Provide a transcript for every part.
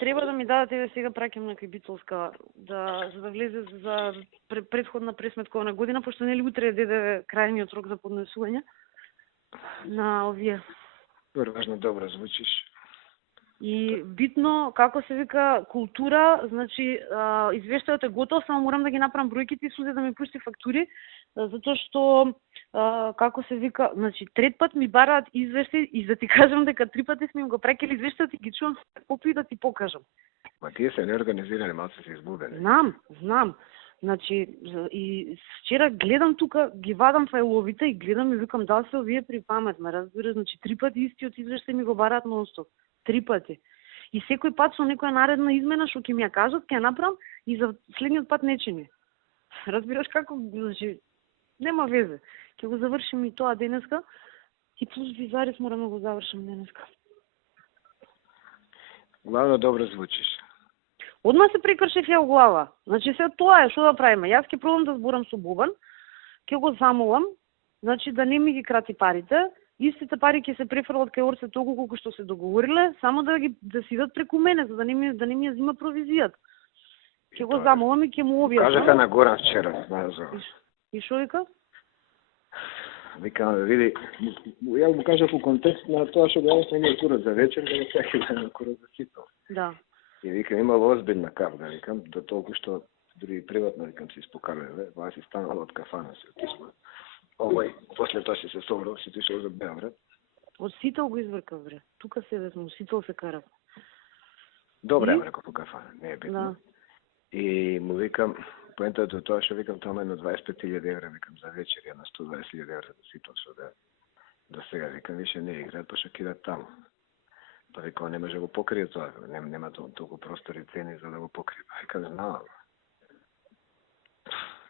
Треба да ми дадат, еве сега праќам на Битолска, за да влезе за претходна пресметковна година, пошто нели утре е крајниот рок за поднесување на овие. Важно, добро звучиш. И битно, како се вика, култура, значи, извештајот е готов, само морам да ги направам бројките и суде да ми пушти фактури, затоа што, како се вика, значи, трет пат ми бараат извештај и да ти кажам дека 3 пати сме им го прекели извештајот и ги чувам попи да ти покажам. Ма тие се неорганизирани, малце се избудени. Знам. Значи, и вчера гледам тука, ги вадам фајловите и гледам и викам, дали се овие при памет, ме разбира, значи, 3 пати истиот извештај ми го бараат нон-стоп. 3 пати. И секој пат со некоја наредна измена што ќе ми ја кажат, ќе ја направам и за следниот пат не чини. Разбираш како, значи, нема везе. Ќе го завршим и тоа денеска и плюс визарис морам да го завршим денеска. Главно добро звучиш. Одма се прекршив ја у глава. Значи се тоа е, што да правиме? Јас ќе пробам да зборам со Бобан, ќе го замолам, значи да не ми ги крати парите. Истите пари ќе се префрлат кај Орце толку колку што се договориле, само да си идат преку мене, за да не ми ја зима провизијата. Ќе го замолам и ќе му објаснам. Кажаха на Горан вчера, знаеш. И шо вика? Вика, види, ја му кажав у контекст на тоа што беа не курат за вечер, да не сакам да не курат за ситно. Да. И викам, имало озбилна кавга, викам, до толку што дури приватно, викам, се испокалиле, ба си станала од кафана, се отишла. Овој, после тоа си се собрал, си отишол за Београд. Од Сител го извркав, бре. Тука се везмо, Сител се карав. Добре, реков по кафана, не е битно. Да. И му викам, поентата тоа што викам, тоа едно 25.000 евра, викам, за вечер, на 120.000 евра за Сител, што да до сега, викам, више не играат, пошто кидат таму. Па викам, не може да го покрие тоа, нема толку простори и цени за да го покрие. Па викам, знам.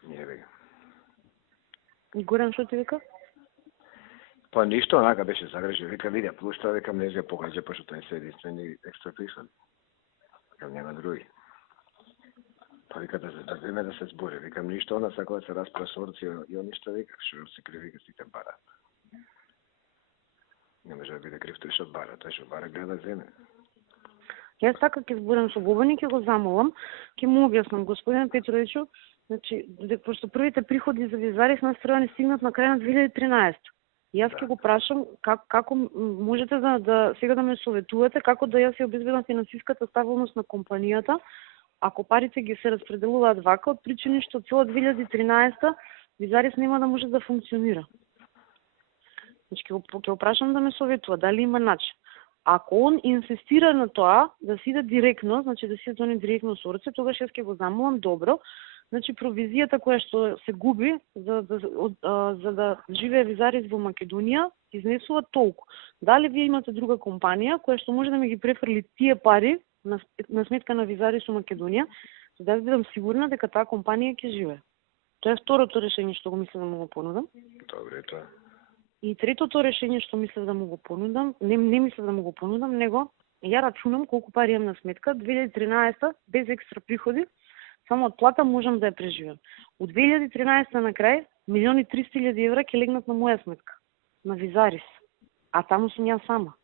Не викам. И Горан што ти вика? Па ништо, онака беше загрежен. Вика, видя, плюшта, викам, не се покажа, пошто тој се единствени екстра приход. Викам, нема други. Па вика, да време да се збори. Викам, ништо, она сакува да се распра со Орци и он ништо вика, што се криви, вика, сите барат. Не може да биде крив тој што бара, тој што бара гледа земе. Јас така ќе зборам со Бобан и ќе го замолам, ќе му објаснам, господин Петровичу, значи, пошто првите приходи за визарис настроени стигнат на крај на 2013. Јас ќе го прашам како можете да сега да ме советувате како да јас ја обезбедам финансиската стабилност на компанијата, ако парите ги се распределуваат вака од причини што цела 2013 визарис нема да може да функционира. Значи ќе го прашам да ме советува дали има начин. Ако он инсистира на тоа да си иде директно, значи да си иде директно со Орце, тогаш јас ќе го замолам добро. Значи провизијата која што се губи за да живее визарис во Македонија изнесува толку. Дали вие имате друга компанија која што може да ми ги префрли тие пари на сметка на визарис во Македонија, за да бидам сигурна дека таа компанија ќе живее. Тоа е второто решение што го мислам да му го понудам. Добре, тоа. И третото решение што мислев да му го понудам, не мислев да му го понудам, него ја рачунам колку пари имам на сметка 2013 без екстра приходи. Само од плата можам да ја преживеам. Од 2013 на крај, 1.300.000 евра ќе легнат на моја сметка, на визарис. А таму сум ја сама.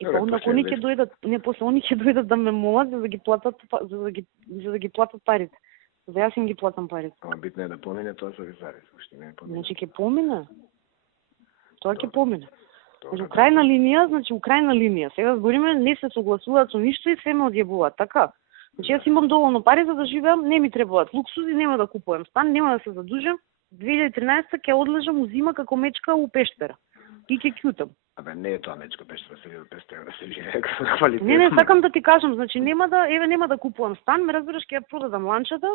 И па onda они ќе дојдат, после они ќе дојдат да ме молат за да ги платат парите. За да јас им ги платам парите. Ама битно е да помине тоа со визарис, уште не е помине. Значи ќе помине. Тоа ќе помине. Значи украјна линија, сега збориме, не се согласуваат со ништо и се ме одјебуваат, така? Значи јас имам доволно пари за да живеам, не ми требаат луксузи, нема да купувам стан, нема да се задужам. 2013 ќе одлежам у зима како мечка у пештера. И ќе кјутам. Абе не е тоа мечка пештера, се види пештера да се живее квалитет. Не, сакам да ти кажам, значи нема да купувам стан, ме разбираш, ќе ја продадам ланчата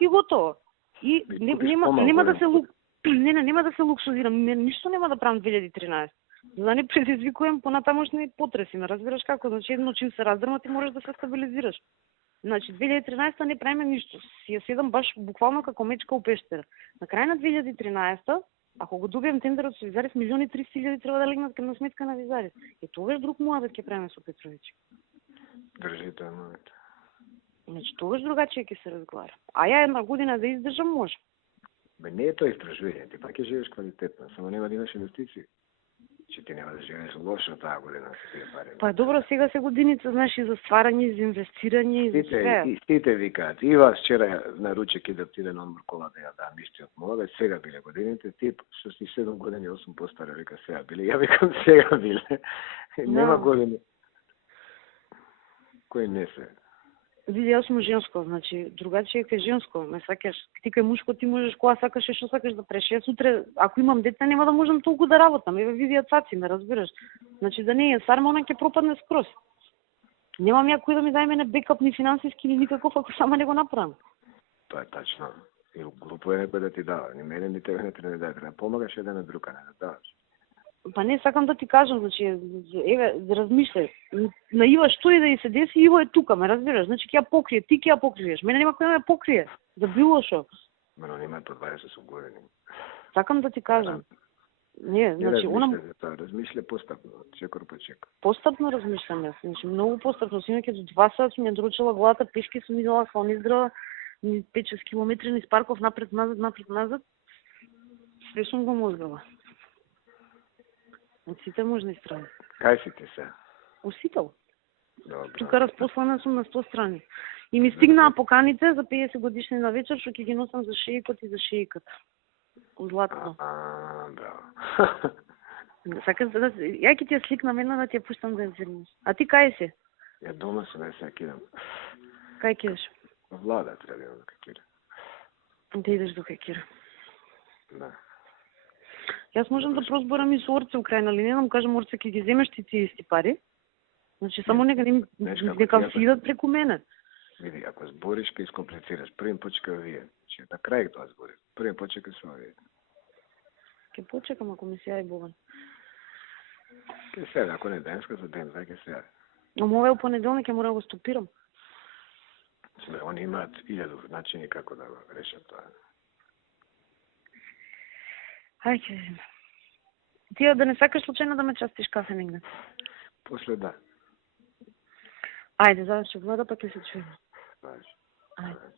и готово. И нема да се луксузирам, ништо нема да правам 2013. За да не предизвикувам понатамошни потреси, ме разбираш како, значи едно чим се раздрма ти можеш да се стабилизираш. Значи 2013 не правиме ништо, си ја седам баш буквално како мечка у пештера. На крај на 2013 ако го добием тендерот со визарис, 1.300.000 треба да легнат на сметка на визарис. И тогаш друг муабет ќе правиме со Петрович. Држите муабет. Значи тогаш другачие ќе се разговара. А ја една година да издржам може. Бе не е тоа истражување, ти пак ќе живееш квалитетно, само нема да имаш инвестиции. че ти нема да живееш лошо таа година со тие пари. Па добро, сега се годините, знаеш, и за стварање, и за инвестирање, и за све. И сите викаат, и вас вчера на ручек и да отиде на Мркола да ја дам истиот молодец, сега биле годините, ти што си 7 години, 8 постаре, вика сега биле, ја викам сега биле. Нема години. Кој не се? Види, јас сум женско, значи, другачие кај женско, ме сакаш, ти кај мушко ти можеш кога сакаш и што сакаш да преш. Јас утре, ако имам дете, нема да можам толку да работам, еве види ја цаци, ме разбираш. Значи да не е сарма, она ќе пропадне скроз. Немам ја кој да ми даде мене бекап ни финансиски ни никаков ако сама не го направам. Тоа е тачно. И глупо е некој да ти дава, ни мене ни тебе не треба да даде, помагаш еден на друг, а не да даваш. Па не, сакам да ти кажам, значи, еве, размислај, на Ива што и да и се деси, Иво е тука, ме разбираш, значи ќе ја покрие, ти ќе ја покриеш, мене нема кој да ме покрие, да било шо. Мене нема по 20 години. Сакам да ти кажам. Не, значи, размисля постапно, чекор по чек. Постапно размислям јас, значи, многу постапно, синоќа до 2 сати ми ја дручила главата, пешки сум идела со низдрава, 5-6 километри низ парков, напред-назад, све сум го мозгала. Од сите можни страни. Кај си ти се? Осител. Добро. Тука разпослана сум на 100 страни. И ми стигнаа поканите за 50 годишни на вечер, што ќе ги носам за шеикот и за шеикат. У златно. Браво. Сакаш да... Ја ќе ти ја сликнам една да ти ја пуштам да ја зелнеш. А ти кај си? Ја дома се не се кидам. Кај ќе идеш? Влада треба да идам до Кекира. Да идеш до Кекира. Да. Јас можам да прозборам и со Орце у крајна линија, да му кажам Орце ќе ги земеш ти исти пари. Значи само нека си идат преку мене. Види, ако збориш ќе искомплицираш. Првим почека вие. Че на крај тоа збори. Првим почека со вие. Ќе почекам ако ми се јави Боган. Ке се, ако не денска за ден, ќе се јави. Но овој понеделник ќе мора да го стопирам. Они имаат 1000 начини како да го решат тоа. Ајде. Ти да не сакаш случајно да ме частиш кафе негде? После да. Ајде, заврши влада, па ќе се чуеме. Знаеш. Ајде.